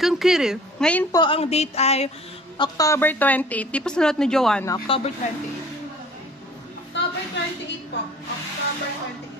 Kung Kirill. Ngayon po, ang date ay October 28. Di pa sunod ni Joanna. October 28. October 28 po. October 28.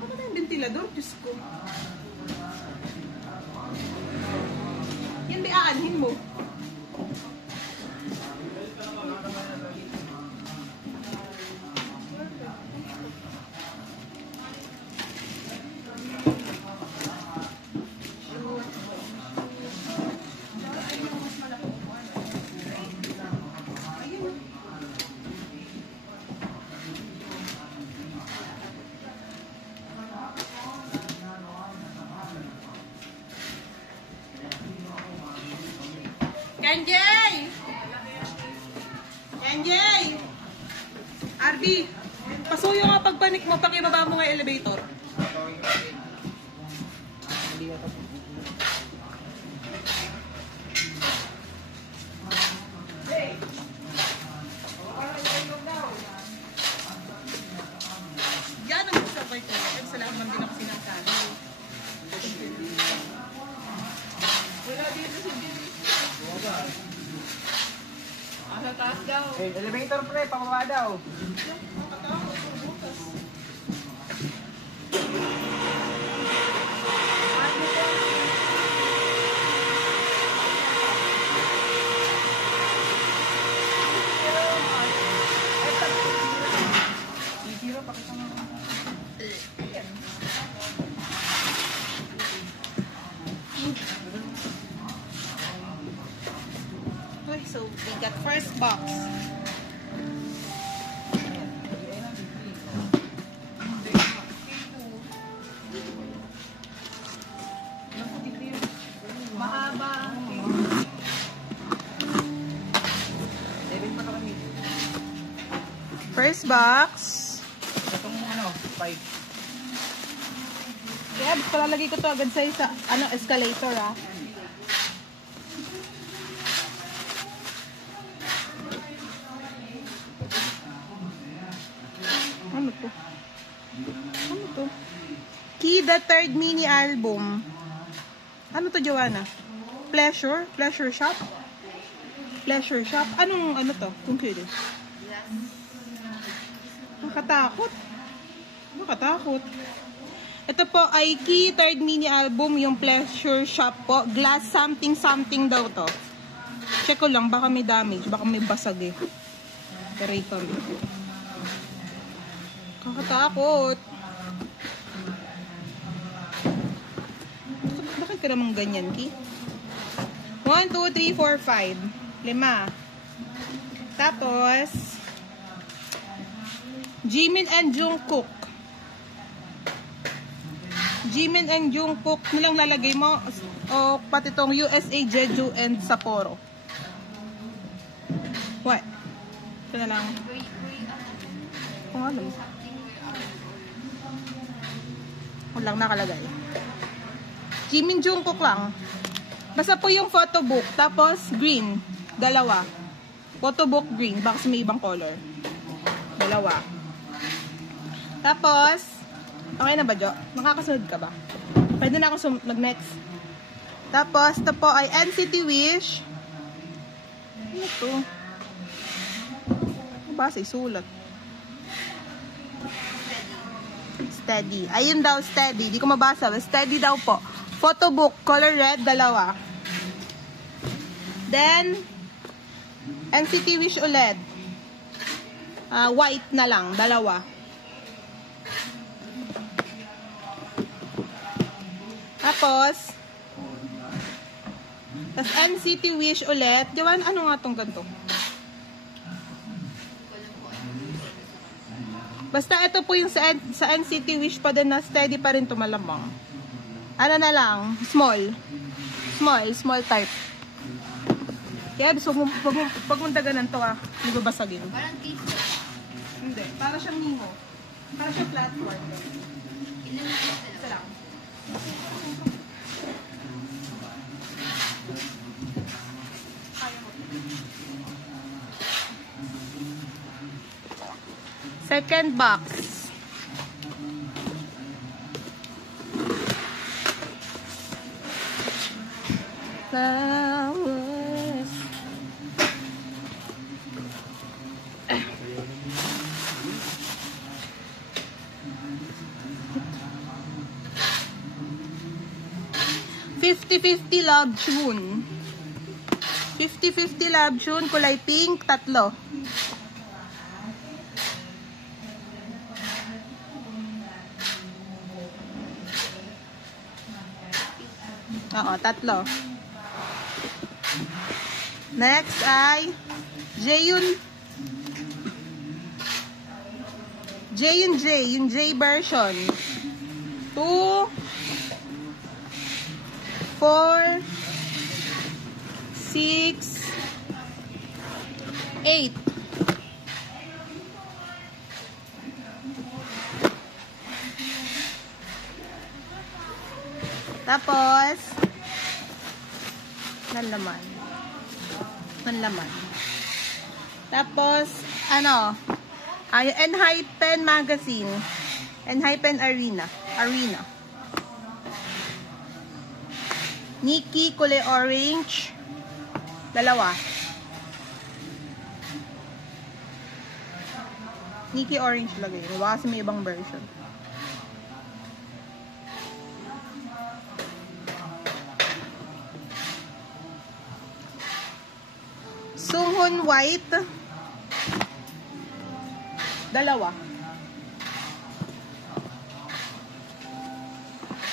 Ano na yung ventilador? Diyos ko. Yan di aanhin mo. Kenjay! Kenjay! Arby! Pasuyo nga pagpanik mo, pakibaba mo nga elevator. Yan ang sabay ko. Salamat din ako sinasali. Wala dito si Jimmy. Asa taas daw. Eh, elevator pre, pababa daw. So we got first box. Mahaba. First box. Itong ano, 5. Kaya palalagay ko to agad sa isa, escalator ah. Ano to? Ano to? Key the Third mini album. Ano to, Joanna? Pleasure? Pleasure shop? Pleasure shop? Anong ano to? Computer? Nakatakot. Nakatakot. Ito po ay Key Third mini album, yung Pleasure shop po. Glass something something daw to. Check ko lang, baka may damage, baka may basag eh. Pero ito. Kakatakot. Bakit ka naman ganyan, Ki? 1, 2, 3, 4, 5. 5. Tapos, Jimin and Jungkook. Jimin and Jungkook. Nilang lalagay mo. O pati tong USA, Jeju, and Sapporo. What? Ito na lang. Kung alam. Walang nakalagay. Jimin Jungkook lang. Basta po yung photobook. Tapos green. Dalawa. Photobook green. Baka may ibang color. Dalawa. Tapos, okay na ba, Jo? Nakakasunod ka ba? Pwede na ako mag-next. Tapos, ito po ay NCT Wish. Ano to? Ano ba? Sulat. Steady. Ayun daw, steady. Di ko mabasa. Steady daw po. Photobook, color red, dalawa. Then, NCT Wish ulit. White na lang, dalawa. Tapos NCT Wish ulit. Diwan, ano nga tong ganito? Basta ito po yung sa NCT Wish pa din na steady pa rin tumalamang. Ano na lang? Small. Small type. Kaya so, pag mundagan to hindi ko basagin. Parang t-shirt. Hindi. Para siyang Nemo. Para siyang platform. Ilan na ito? Isa lang. Second box. Flowers. $50-50 Love Tune. 50-50 Love Tune, kulay pink, 3. Oo, 3. Next ay Jayun J, yung J version. 2, 4, 6, 8. Tapos, nanlaman. Tapos, ano, ay Enhypen Magazine. Enhypen Arena. Nikki, kulay orange. 2. Nikki orange lagay. Baka kasi may ibang version. Sunghun white. 2.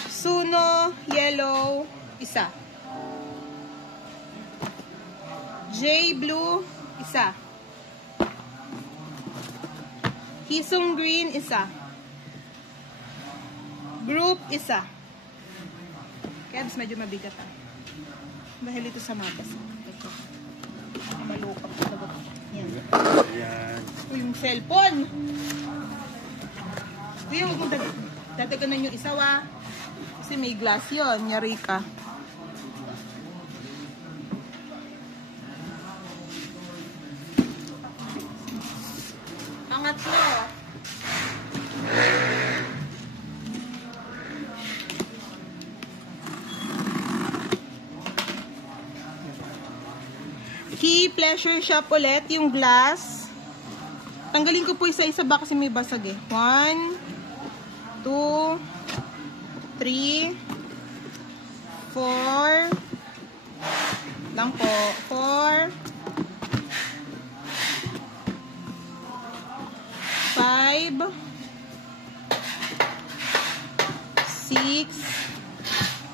Suno yellow. 1. J blue. 1. Hisung green. 1. Group. 1. Kaya medyo mabigat dahil ito sa matas. Ito. Malukap talaga. Yan. Yung cellphone. Kuya, huwag mong dadaganan yung isa, wa. Kasi may glass yun. Yari ka. Pangatlo. Key Pleasure Shop ulit, yung glass. Tanggalin ko po isa-isa ba kasi may basag eh. 1, 2, 3, 4. Lang po. 4, 5, 6,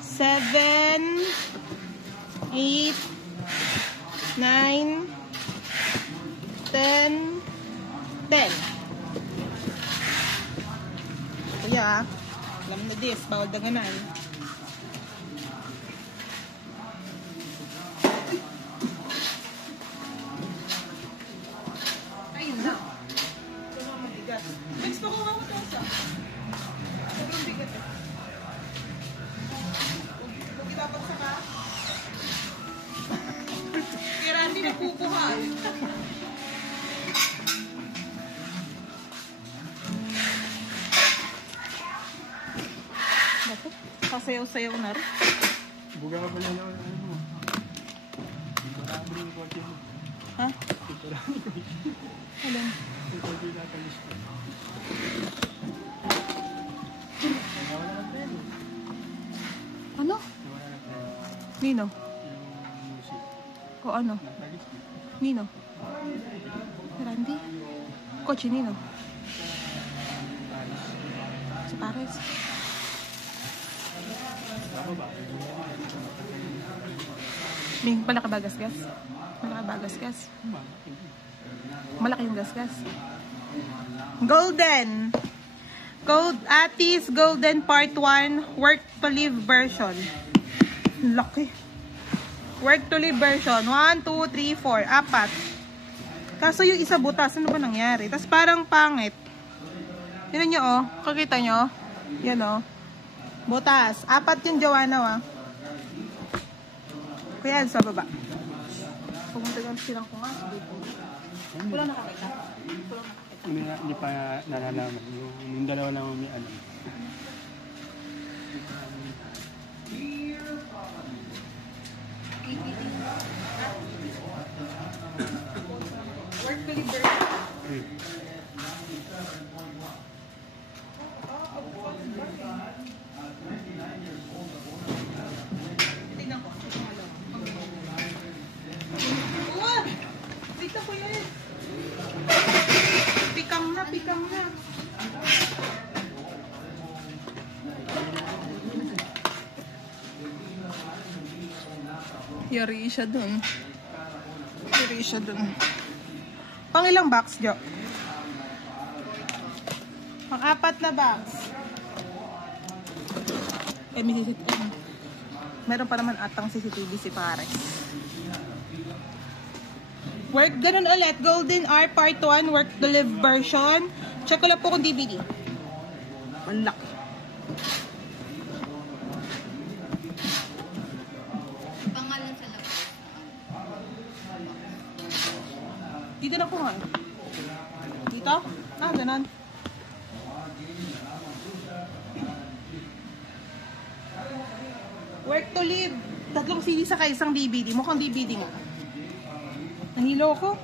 7, 8, 9, 10, 10. Kuya, alam na this, bawal daganan. Ayun na. Ito na mabigat. Next pa ko ako ito sa. Sobrang bigat eh. Huwag dapat saka. Kira hindi napupuhan. Bakit? Kasayaw-sayaw na rin. Buga ka pala na ano mo. Marami yung kotse mo. Ha? Marami yung kotse. Alin? Yung kotse natalis ko. Nawala ng pwede. Ano? Nawala ng pwede. Nino? Yung music. O ano? Natalis ko. Nino? Randy? Kotse Nino? Sa Paris? Tama ba? May malaki ba gasgas? Malaki ba gasgas? Malaki yung gasgas. Golden. Atis Golden Part 1 Work to Live version. Laki. Work to Live version. 1, 2, 3, 4. 4. Kaso yung isa butas. Ano ba nangyari? Tapos parang pangit. Tignan nyo oh. Kakita nyo? Yan oh. Butas. 4 yung Joanna ah. Kuya, sa baba. Pumunta lang silang ko nga. Wala nakakita. Hindi pa nalalaman. Yung dalawa lang may alam. Work deliver. Tingnan ko. Uwa! Dito ko yan. Pikang na, pikang na. Yari siya dun. Yari siya dun. Pang ilang box, Jo? Pang 4 na box. May CCTV. Meron pa naman atang CCTV si Pares. Work ganun ulit. Golden Hour Part 1. Work to live version. Check ko lang po kung DVD. Malaki. Pangalan sa labas. Dito na po nga. Dito? Ah, ganun. Work to live. 3 CD sa isang DVD. Mukhang DVD mo. Nahilo ko.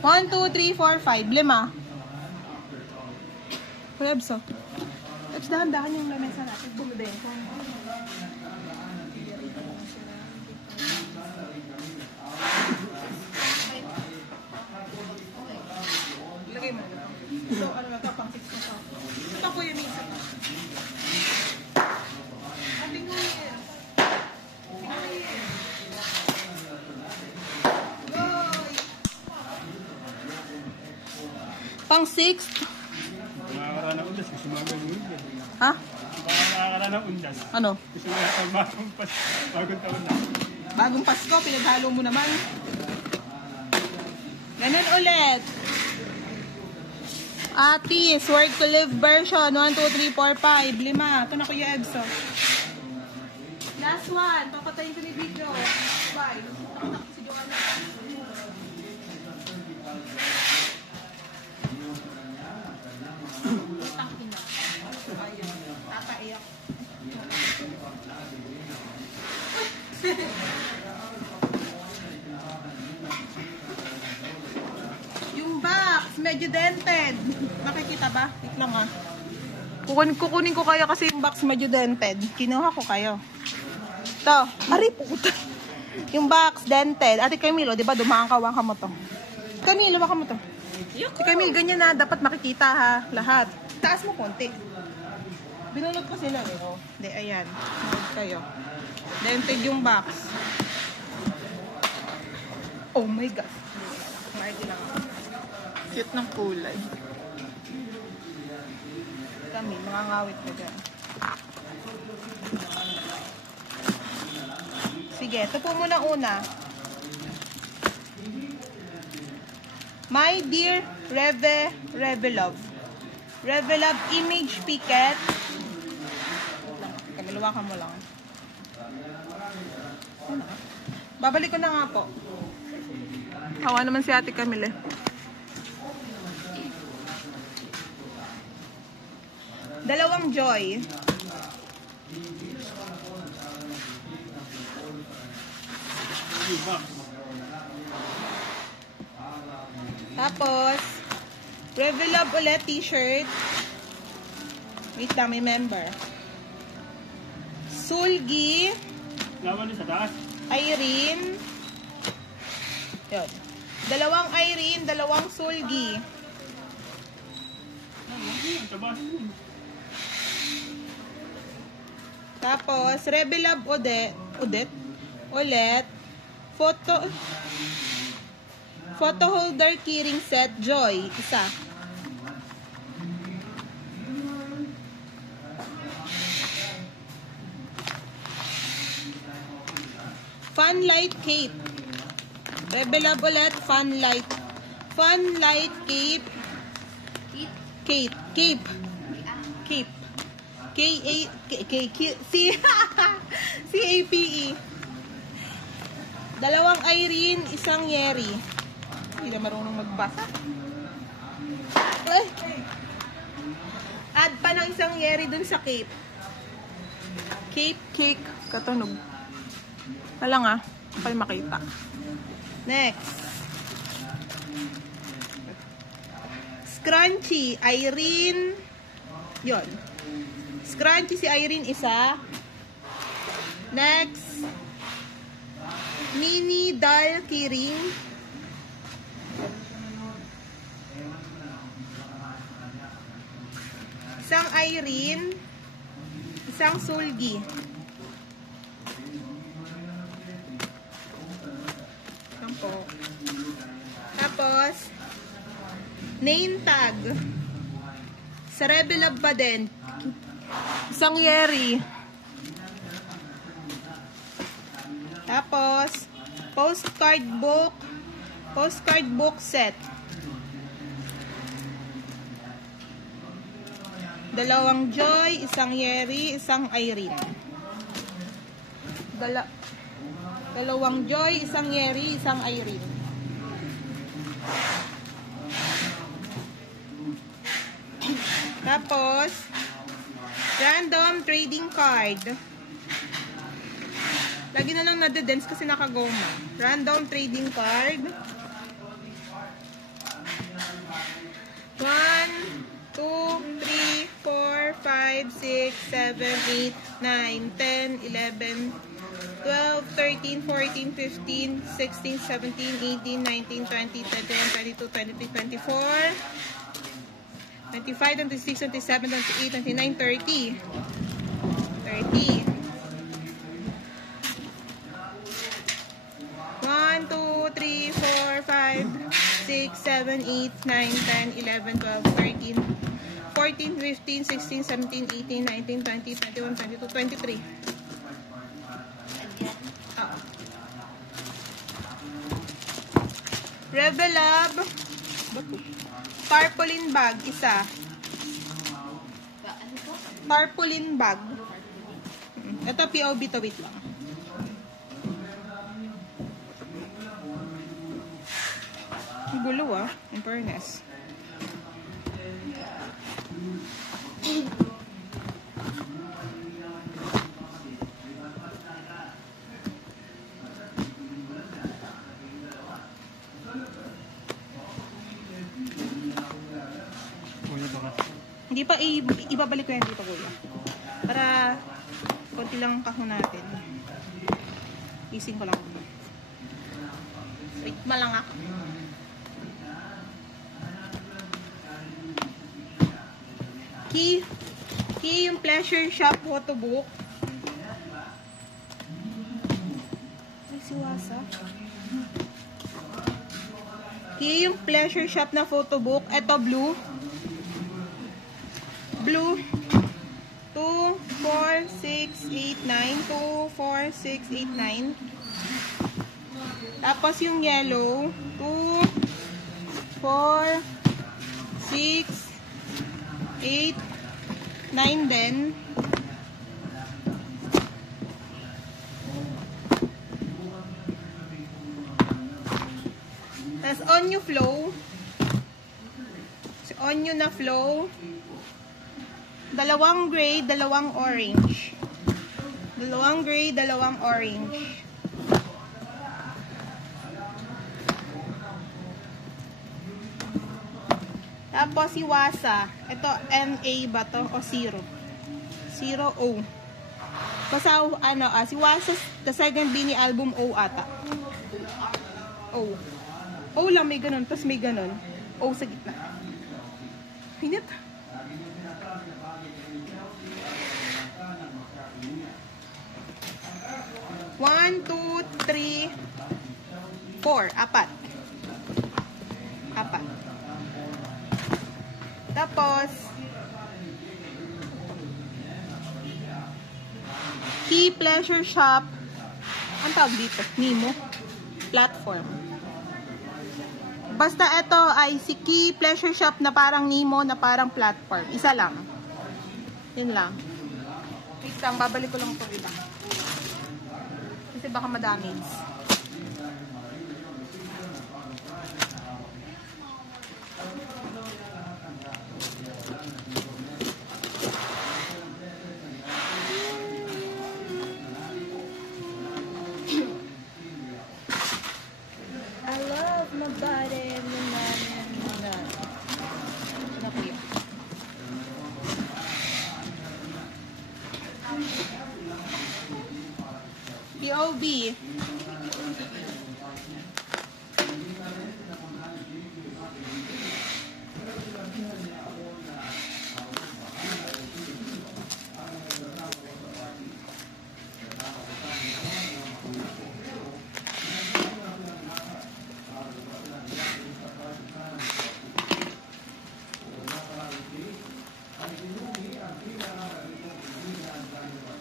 1, 2, 3, 4, 5. 5. Kuya Ebso. Ebs, dahan-dahan yung lamesa natin. Bumibengko. Lagay mo. So, ano na ito? Pang 6 na ito. Ito pa Kuya Misa. Happy New Year. Happy New Year. Goy! Pang 6. Nakakara ng undas, gusto mga gano'n. Ha? Nakakara ng undas. Ano? Gusto mga bagong taon na. Bagong Pasko, pinaghalo mo naman. Ganun ulit. Atis, work to live version. 1, 2, 3, 4, 5, 5. Ito na Kuya Ebso. Last one. Papatayin ko ni video. Bye. Nakita ko si Joanna. Utang ina. Ayun. Tataiyak. Yung box, medyo dented. Nakikita ba? Wait lang ah. Kukunin ko kayo kasi yung box medyo dented. Kinuha ko kayo. Ito. Ari puta. Yung box dented. Ate Camilo, di ba dumakawang ka mo to? Camilo, baka mo to. Si Camille, ganyan na. Dapat makikita ha. Lahat. Taas mo konti. Binulot ko sila eh. Oh. Hindi, ayan. Manood kayo. Dented yung box. Oh my God. Marty lang ako. Cute ng kulay. Kami, mga ngawit ka dyan. Sige, ito po muna una. My dear Revelove. Revelove image picket. Kamiluwakan mo lang. Babalik ko na nga po. Hawa naman si Ate Camille. Dalawang Joy. Tapos, Revelove ulit t-shirt. Wait lang, may member. Sulgi. Lawan sa taas. Irene. Yun. Dalawang Irene, dalawang Sulgi. Tapos, Revelove ulit. Photo holder keyring set, Joy. Isa. Fun light cape. Revelove ulit, fun light cape. Cape. C-A-P-E. Dalawang Irene, isang Yeri. Hindi na marunong magbasa. Add pa ng isang Yeri dun sa cape. Cape cake. Katunog. Wala nga. Kapal makita. Next. Scrunchy. Irene. Yun. Scrunchy si Irene isa. Next. Mini Doll Keyring. Isang Irene. Isang Sulgi. Isang po. Tapos, name tag. Sa Rebel Love pa din. Isang Yeri. Tapos, postcard book set. Dalawang Joy, isang Yeri, isang Irene. Dalawang Joy, isang Yeri, isang Irene. Tapos, random trading card. Lagi na lang nade-dance kasi nakagoma. Random trading card. 1, 2, 3, 4, 5, 6, 7, 8, 9, 10, 11, 12, 13, 14, 15, 16, 17, 18, 19, 20, 21, 22, 23, 24, 25, 26, 27, 28, 29, 30. 30. 1, 2, 3, 4, 5, 6, 7, 8, 9, 10, 11, 12, 13, 14, 15, 16, 17, 18, 19, 20, 21, 22, 23. Rebel Lab. Tarpaulin bag, isa. Tarpaulin bag. Ito POB to, wait lang. Gulo in fairness. Hindi pa, ibabalik ko yan dito, kuya. Para konti lang kahon natin. Ising ko lang. Wait, malang ako. Key yung Pleasure Shop photo book. Ay, siwasa. Key yung Pleasure Shop na photo book. Ito, blue. Blue. 2, 4, 6, 8, 9. 2, 4, 6, 8, 9. Tapos yung yellow. 2, 4, 6, 8, 9 din. Tapos Onyo Flow. Onyo na flow. Dalawang gray, dalawang orange. Dalawang gray, dalawang orange. Tapos si Wasa. Ito, MA ba to? O 0? 0, O. Basta, si Wasa, the second Bini album, O ata. O. O lang, may ganun. Tapos may ganun. O sa gitna. Hinit. One, 2, 3, 4. Apat. Apat. Tapos, Key Pleasure Shop. Ang tawag dito? Nemo. Platform. Basta ito ay si Key Pleasure Shop na parang Nemo, na parang platform. Isa lang. Yun lang. Wait lang, babalik ko lang ito iba. Kasi baka madamage. POV.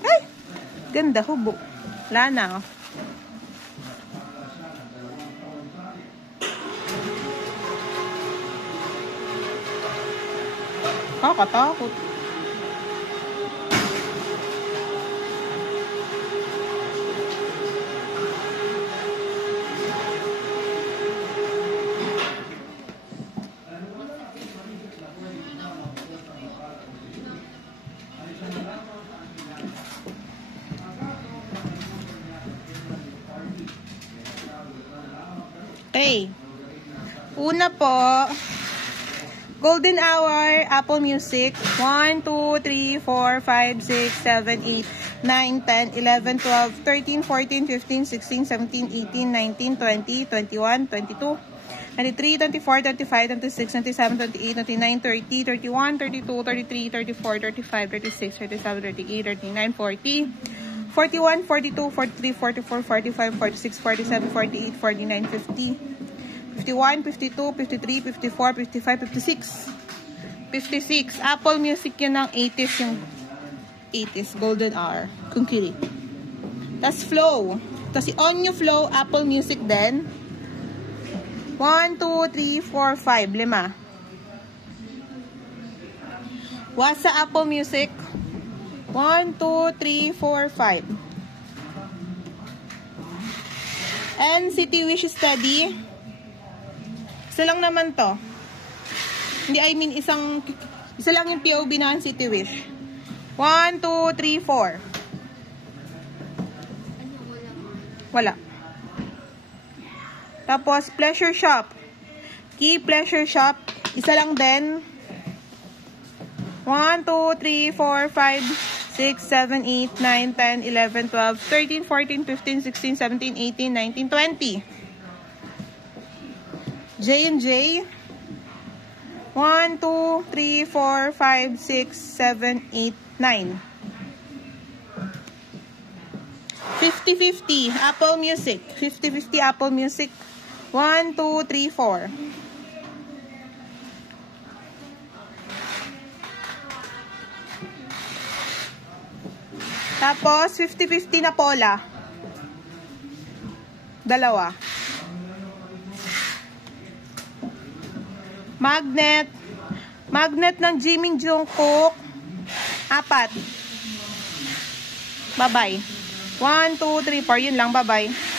Ay! Ganda, hubo. Wala na. Oh. Kakatakot. Okay. Una po, Golden Hour, Apple Music, 1, 2, 3, 4, 5, 6, 7, 8, 9, 10, 11, 12, 13, 14, 15, 16, 17, 18, 19, 20, 21, 22, 23, 24, 25, 26, 27, 28, 29, 30, 31, 32, 33, 34, 35, 36, 37, 38, 39, 40, 41, 42, 43, 44, 45, 46, 47, 48, 49, 50, 51, 52, 53, 54, 55, 56. 56. Apple Music yun ng 80s, yung 80s, Golden Hour. Kungkiri. Tas Flow. Tas on yung Flow, Apple Music din. 1, 2, 3, 4, 5. 5. Wasa Apple Music. 1, 2, 3, 4, 5. And City Wish Study. Isa lang naman to. Hindi, I mean, isa lang yung POV na City Wish. 1, 2, 3, 4. Wala. Tapos, Pleasure Shop. Key Pleasure Shop. Isa lang din. 1, 2, 3, 4, 5, 6, 7, 8, 9, 10, 11, 12, 13, 14, 15, 16, 17, 18, 19, 20. J&J. 1, 2, 3, 4, 5, 6, 7, 8, 9. 50-50 Apple Music. 50-50 Apple Music. 1, 2, 3, 4. Tapos 50-50 na Pola. Dalawa. Magnet. Magnet ng Jimin Jungkook. 4. Bye-bye. 1, 2, 3, 4. Yun lang. Bye-bye.